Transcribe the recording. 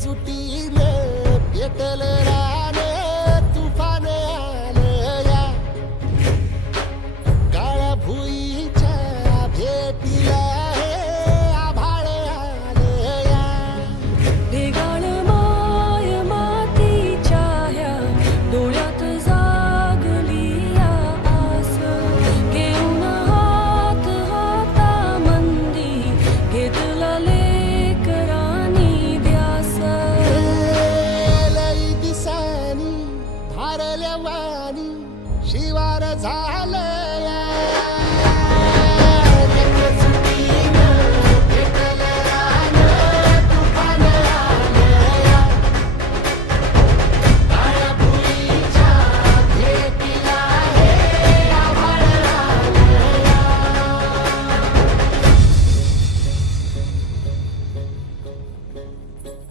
एकजुटीने पेटले वारल्या वाणी शिवार झालं.